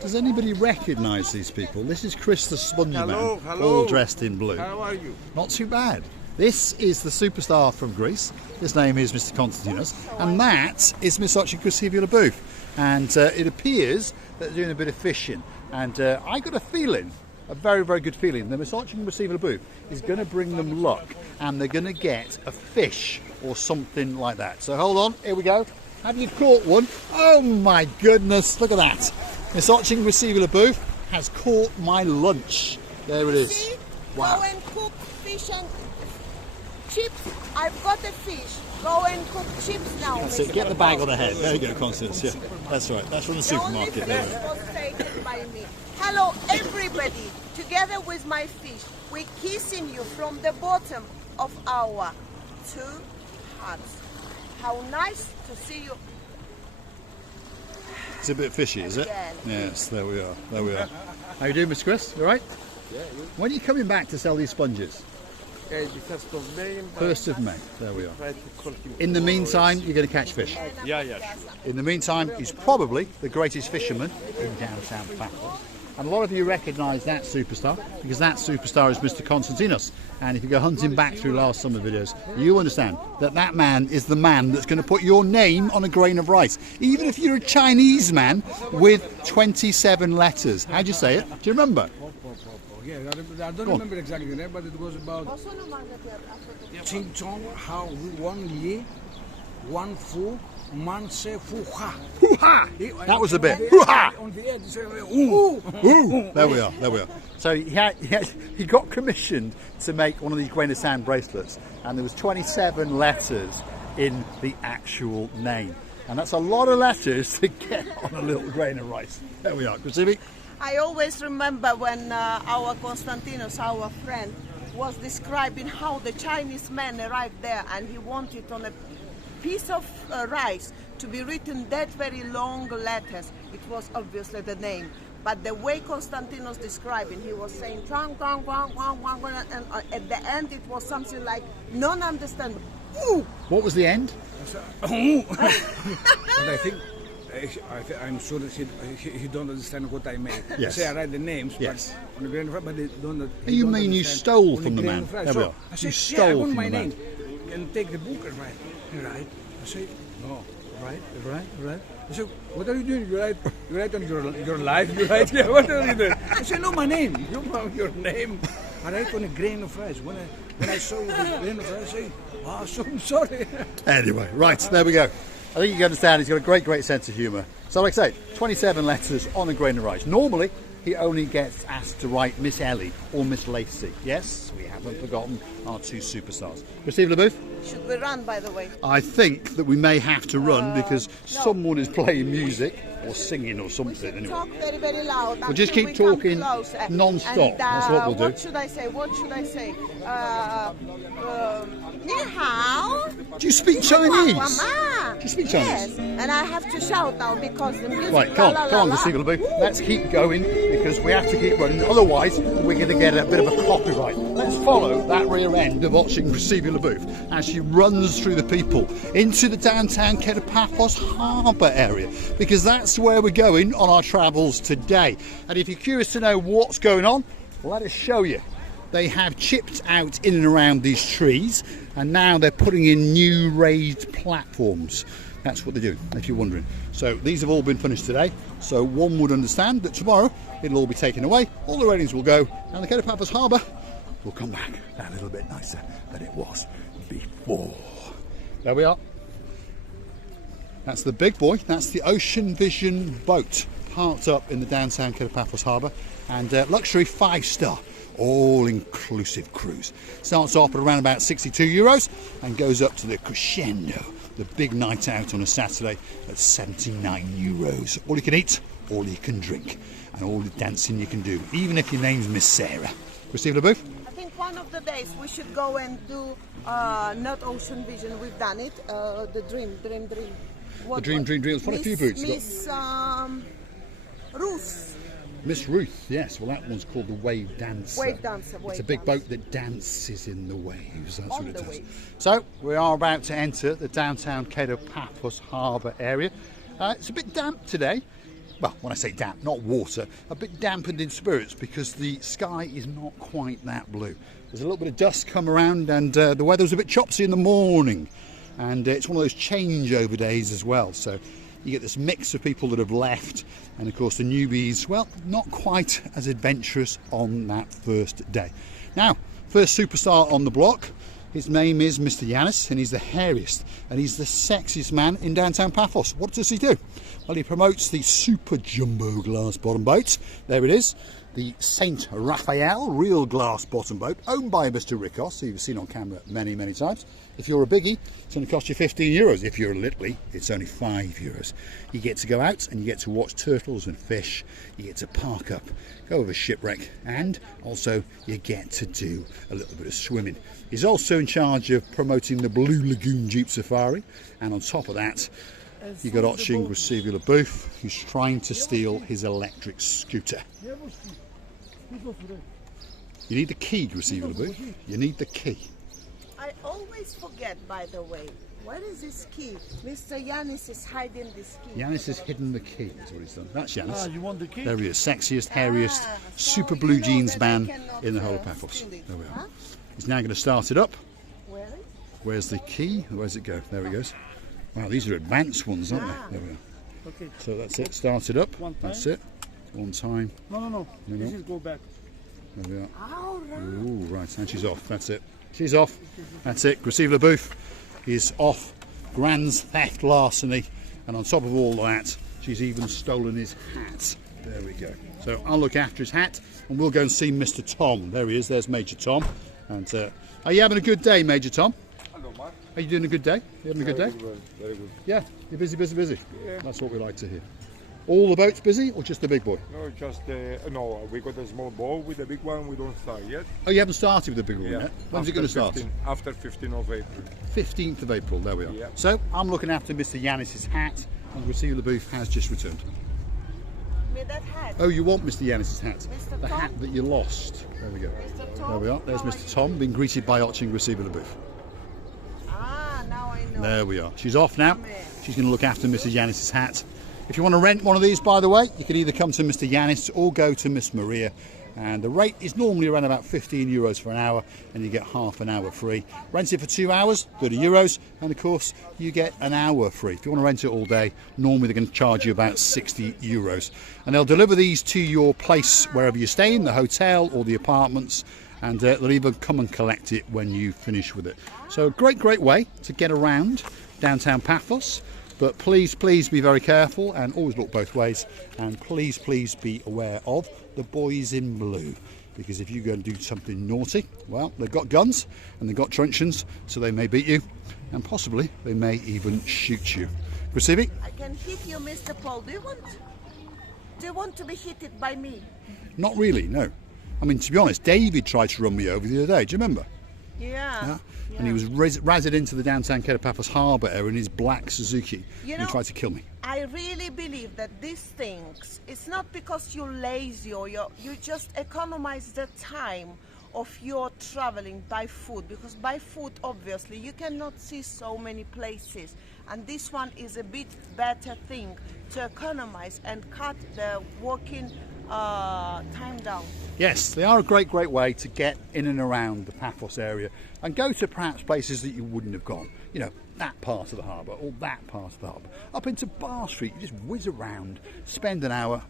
Does anybody recognise these people? This is Chris the Sponge Man, hello. all dressed in blue. How are you? Not too bad. This is the superstar from Greece. His name is Mr. Konstantinos, and that is Miss Ochi. And it appears that they're doing a bit of fishing. And I got a feeling, a very, very good feeling, that Miss Ochi is going to bring them luck, and they're going to get a fish or something like that. So hold on, here we go. Have you caught one? Oh my goodness, look at that. Miss Ochi has caught my lunch. There it is. See? Wow. Go and cook fish and chips. I've got a fish. Go and cook chips now. That's it. Get the bag on the head. There you go, Constance. Yeah, that's right. That's from the supermarket. The only fish was taken by me. Hello, everybody. Together with my fish, we're kissing you from the bottom of our 2 hearts. How nice to see you. It's a bit fishy, is it? Again. Yes, there we are. There we are. How you doing, Mr. Chris? You all right? Yeah, When are you coming back to sell these sponges? the 1st of May. 1st of May. There we are. Try to call him In the tomorrow. meantime, you're going to catch fish. Yeah, yeah, sure. In the meantime, he's probably the greatest fisherman in downtown Paphos. And a lot of you recognise that superstar, because that superstar is Mr. Konstantinos. And if you go hunting back through last summer videos, you understand that that man is the man that's going to put your name on a grain of rice. Even if you're a Chinese man with 27 letters. How'd you say it? Do you remember? Yeah, I don't remember exactly the name, but it was about Ching Chong, how one ye, one fu, man se fu ha. Hoo-ha! That was the bit. Hoo-ha! On the end, you say, ooh. Ooh, there we are, there we are. So he got commissioned to make one of these grain of sand bracelets, and there was 27 letters in the actual name. And that's a lot of letters to get on a little grain of rice. There we are. Krasivi? I always remember when our Konstantinos, our friend, was describing how the Chinese man arrived there and he wanted on a piece of rice to be written that very long letters. It was obviously the name. But the way Konstantinos describing, he was saying, twang, twang, twang, twang, twang, and at the end it was something like non-understandable. Ooh! What was the end? And I think, I'm sure that he don't understand what I meant. Yes. Say I write the names, Yes. but on the grain of rice, but they don't. You mean you understand stole on from the grain man? of rice. There we So are. I You say, stole yeah, I want from my the man. name. And take the book and write. Right? I say, no. Right. I say, what are you doing? You write on your life. You write. Yeah, what are you doing? I say, no, my name. You found your name. I write on a grain of rice. When I saw the grain of rice, I say, so I'm sorry. Anyway, right, there we go. I think you can understand he's got a great, great sense of humour. So like I say, 27 letters on a grain of rice. Normally, he only gets asked to write Miss Ellie or Miss Lacey. Yes, we haven't forgotten our 2 superstars. Receive the booth? Should we run, by the way? I think that we may have to run because someone is playing music or singing or We something. should Anyway. talk very, very loud. We'll just until keep we come talking close. non-stop. And, That's what we'll do. What should I say? Ni hao. Do you speak Chinese? Mama. Do you speak Chinese? Yes, and I have to shout now because the music. Right, come on, Receive the booth. Let's keep going because we have to keep running. Otherwise, we're going to get a bit of a copyright. Let's follow that rear end of watching Receive the booth as she runs through the people into the downtown Paphos Harbour area, because that's where we're going on our travels today. And if you're curious to know what's going on, let us show you. They have chipped out in and around these trees, and now they're putting in new raised platforms. That's what they're doing, if you're wondering. So these have all been finished today, so one would understand that tomorrow it'll all be taken away, all the railings will go, and the Paphos Harbour will come back a little bit nicer than it was before. There we are. That's the big boy. That's the Ocean Vision boat parked up in the downtown Paphos Harbour, and luxury 5-star all-inclusive cruise. Starts off at around about €62 and goes up to the crescendo, the big night out on a Saturday at €79. All you can eat, all you can drink, and all the dancing you can do, even if your name's Miss Sarah. Receive the booth? I think one of the days we should go and do not Ocean Vision. We've done it. The dream. The dream. There's quite a few boots. Miss Ruth. Miss Ruth, yes. Well, that one's called the Wave Dancer. Wave Dancer. It's a big boat that dances in the waves. That's what it does. Waves. So we are about to enter the downtown Paphos Harbour area. It's a bit damp today. well, when I say damp, not water, a bit dampened in spirits because the sky is not quite that blue. There's a little bit of dust come around, and the weather was a bit chopsy in the morning, and it's one of those changeover days as well. So you get this mix of people that have left, and of course the newbies, well, not quite as adventurous on that first day. Now, first superstar on the block, his name is Mr. Yanis, and he's the hairiest and he's the sexiest man in downtown Paphos. What does he do? Well, he promotes the super jumbo glass bottom boat. There it is, the Saint Raphael real glass bottom boat, owned by Mr. Rikos, who you've seen on camera many, many times. If you're a biggie, it's going to cost you 15 euros. If you're a littly, it's only 5 euros. You get to go out and you get to watch turtles and fish. You get to park up, go over shipwreck, and also you get to do a little bit of swimming. He's also in charge of promoting the Blue Lagoon Jeep Safari, and on top of that, you've got Otching Receiver Booth, who's trying to steal his electric scooter. You need the key, Receiver Booth. You need the key. I always forget, by the way. Where is this key? Mr. Yanis is hiding this key. Yanis has hidden the key, is what he's done. That's Yanis. Ah, you want the key? There he is, sexiest, hairiest, So super you blue know jeans that man I cannot, in the whole of Paphos. steal it, There we are. huh? He's now going to start it up. Where is it? Where's the key? Where's it go? There he goes. Wow, these are advanced ones, aren't they? There we are. Okay. So that's it, start it up. One That's time. it. One time. No. No. This is go back. There we are. All right. Ooh, right, and she's off. That's it. She's off. That's it. Receiver Booth is off. Grand's theft larceny. And on top of all that, she's even stolen his hat. There we go. So I'll look after his hat, and we'll go and see Mr. Tom. There he is. There's Major Tom. And are you having a good day, Major Tom? Hello, Mark. Are you doing a good day? You having a good day? Very good. Yeah. You're busy, busy, busy. Yeah. That's what we like to hear. All the boats busy, or just the big boy? No, just no. We got a small boat with the big one. We don't start yet. Oh, you haven't started with the big one yet? When's it going to start? After 15th of April. 15th of April, there we are. Yeah. So I'm looking after Mr. Yanis's hat, and Receiver Booth has just returned. Me that hat. Oh, you want Mr. Yanis's hat? Mr. The Tom? hat that you lost. There we go. Mr. Tom. There we are. There's how Mr. Tom being greeted by Otching Receiver Booth. Ah, now I know. There we are. She's off now. She's going to look after Mr. Yanis's hat. If you want to rent one of these, by the way, you can either come to Mr. Yanis or go to Miss Maria. And the rate is normally around about 15 euros for an hour, and you get half an hour free. Rent it for 2 hours, 30 euros, and of course you get an hour free. If you want to rent it all day, normally they're going to charge you about 60 euros. And they'll deliver these to your place wherever you stay, in the hotel or the apartments, and they'll even come and collect it when you finish with it. So a great, great way to get around downtown Paphos. But please, please be very careful and always look both ways. And please, please be aware of the boys in blue. Because if you go and do something naughty, well, they've got guns and they've got truncheons, so they may beat you. And possibly they may even shoot you. Recibi? I can hit you, Mr. Paul. Do you want to be hit by me? Not really, no. I mean, to be honest, David tried to run me over the other day. Do you remember? Yeah. And he was razzed into the downtown Paphos Harbour area in his black Suzuki. You And he know, tried to kill me. I really believe that these things, it's not because you're lazy or you just economize the time of your traveling by foot, because by foot obviously you cannot see so many places, and this one is a bit better thing to economize and cut the walking time down. Yes, they are a great, great way to get in and around the Paphos area and go to perhaps places that you wouldn't have gone. You know, that part of the harbour or that part of the harbour. Up into Bar Street, you just whiz around, spend an hour,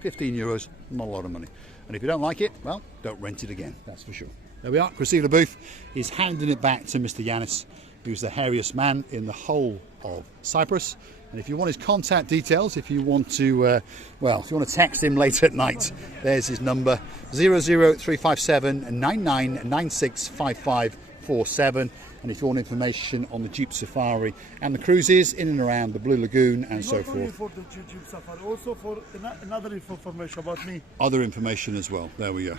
15 euros, not a lot of money. And if you don't like it, well, don't rent it again, that's for sure. There we are, Receiver Booth is handing it back to Mr. Yanis, who's the hairiest man in the whole of Cyprus. And if you want his contact details, if you want to, well, if you want to text him late at night, there's his number, 00357 99965547. And if you want information on the Jeep Safari and the cruises in and around the Blue Lagoon and so Not only forth. for the Jeep Safari, also for another information about me. Other information as well. There we go.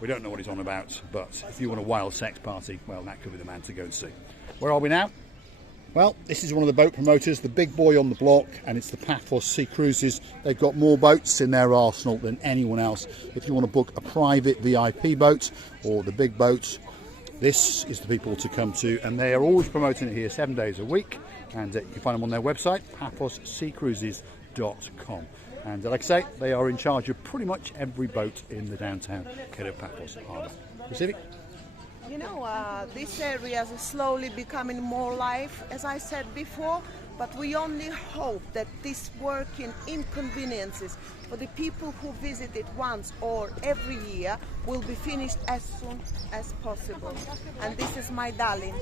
We don't know what he's on about, but if you want a wild sex party, well, that could be the man to go and see. Where are we now? Well, this is one of the boat promoters, the big boy on the block, and it's the Paphos Sea Cruises. They've got more boats in their arsenal than anyone else. If you want to book a private VIP boat or the big boat, this is the people to come to, and they are always promoting it here 7 days a week, and you can find them on their website, paphosseacruises.com. And like I say, they are in charge of pretty much every boat in the downtown Paphos Harbour. Pacific? You know, this area is slowly becoming more life, as I said before, but we only hope that this working inconveniences for the people who visit it once or every year will be finished as soon as possible. And this is my darling.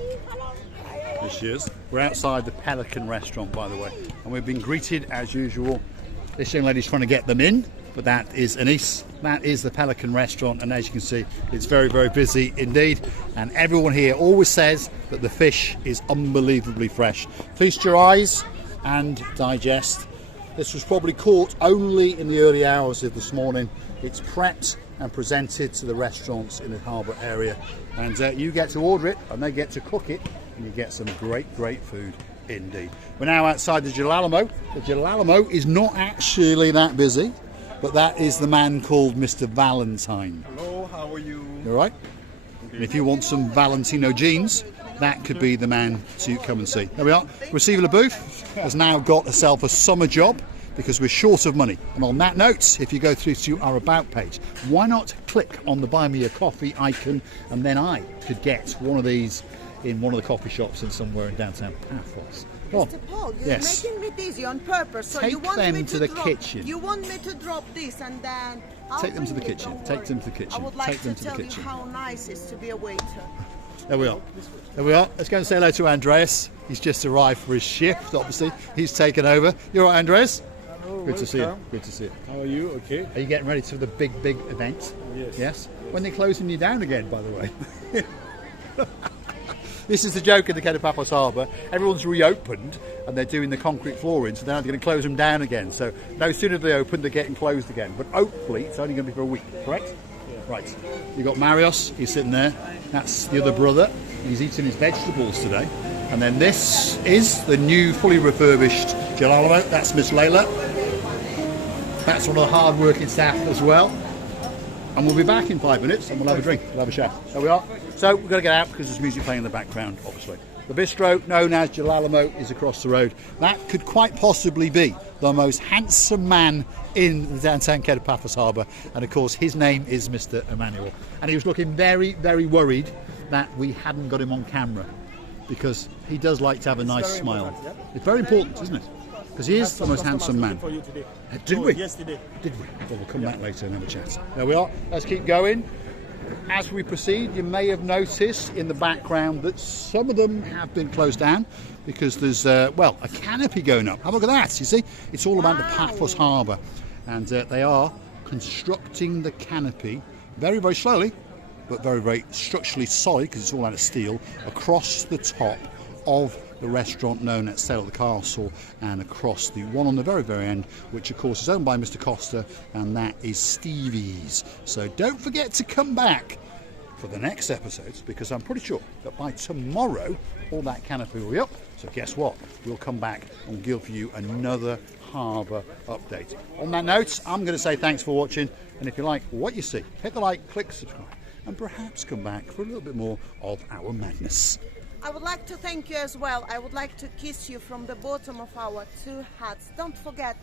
There she is. We're outside the Pelican restaurant, by the way, and we've been greeted as usual. This young lady's trying to get them in, but that is Anise. That is the Pelican restaurant, and as you can see, it's very, very busy indeed. And everyone here always says that the fish is unbelievably fresh. Feast your eyes and digest. This was probably caught only in the early hours of this morning. It's prepped and presented to the restaurants in the harbour area, and you get to order it and they get to cook it, and you get some great, great food indeed. We're now outside the Giallalamo. The Giallalamo is not actually that busy, but that is the man called Mr. Valentine. Hello, how are you? You all right? And if you want some Valentino jeans, that could be the man to come and see. There we are. Receiver LaBouffe has now got herself a summer job because we're short of money. And on that note, if you go through to our About page, why not click on the Buy Me a Coffee icon, and then I could get one of these in one of the coffee shops in somewhere in downtown Paphos. Go on. Mr. Paul, you're Yes. making me dizzy on purpose. So Take you want them me to the drop, kitchen. You want me to drop this and then I'll Take them to the bring it, kitchen. don't Take worry. them to the kitchen. I would like Take them to to the tell kitchen. you how nice it is to be a waiter. There we are. There we are. Let's go and say hello to Andreas. He's just arrived for his shift, obviously. He's taken over. You all right, Andreas? Hello, Good to see you. welcome. Good to see you. How are you? Okay. Are you getting ready for the big, big event? Yes. Yes? When they're closing you down again, by the way. This is the joke in the Paphos Harbour. Everyone's reopened and they're doing the concrete flooring, so they're going to close them down again. So no sooner do they open, they're getting closed again. But hopefully it's only going to be for a week, correct? Yeah. Right. You've got Marios, he's sitting there. That's the other brother. He's eating his vegetables today. And then this is the new fully refurbished Giallalamo. That's Miss Layla. That's one of the hard-working staff as well. And we'll be back in 5 minutes and we'll have a drink, we'll have a chat. There we are. So we've got to get out because there's music playing in the background, obviously. The bistro, known as Giallalamo, is across the road. That could quite possibly be the most handsome man in the downtown Paphos Harbour. And of course, his name is Mr. Emmanuel. And he was looking very, very worried that we hadn't got him on camera because he does like to have a nice smile. important, yeah? It's very important, isn't it? Because he is the most handsome man. For you today. Did we? Yesterday. Did we? Well, we'll come back later and have a chat. There we are. Let's keep going. As we proceed, you may have noticed in the background that some of them have been closed down because there's, well, a canopy going up. Have a look at that. You see? It's all about the Paphos Harbour. And they are constructing the canopy very, very slowly, but very, very structurally solid because it's all out of steel, across the top of the restaurant known as Sail at the Castle, and across the one on the very, very end, which of course is owned by Mr. Costa, and that is Stevie's. So don't forget to come back for the next episodes, because I'm pretty sure that by tomorrow all that canopy will be up. So guess what? We'll come back and give you another harbour update. On that note, I'm going to say thanks for watching, and if you like what you see, hit the like, click subscribe, and perhaps come back for a little bit more of our madness. I would like to thank you as well. I would like to kiss you from the bottom of our two hearts. Don't forget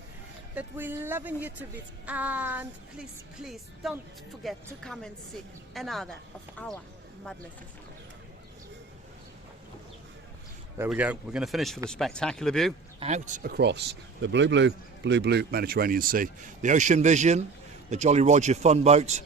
that we're loving you to bits, and please, please don't forget to come and see another of our madnesses. There we go. We're going to finish for the spectacular view out across the blue Mediterranean Sea. The Ocean Vision, the Jolly Roger fun boat,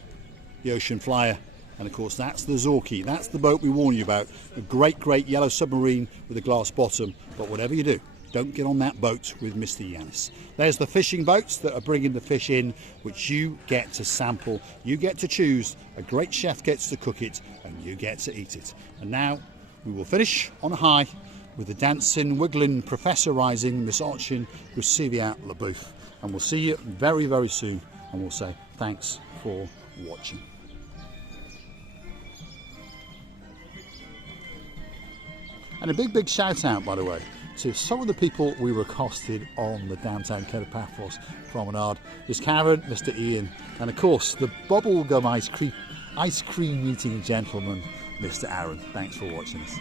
the Ocean Flyer, and of course that's the Zorky. That's the boat we warned you about. A great, great yellow submarine with a glass bottom. But whatever you do, don't get on that boat with Mr. Yanis. There's the fishing boats that are bringing the fish in, which you get to sample. You get to choose. A great chef gets to cook it, and you get to eat it. And now we will finish on a high with the dancing, wiggling, professorising Miss Archin Rusivia LaBouffe. And we'll see you very, very soon. And we'll say thanks for watching. And a big, big shout out, by the way, to some of the people we were accosted on the downtown Paphos promenade. There's Karen, Mr. Ian, and of course the bubblegum ice cream eating gentleman, Mr. Aaron. Thanks for watching us.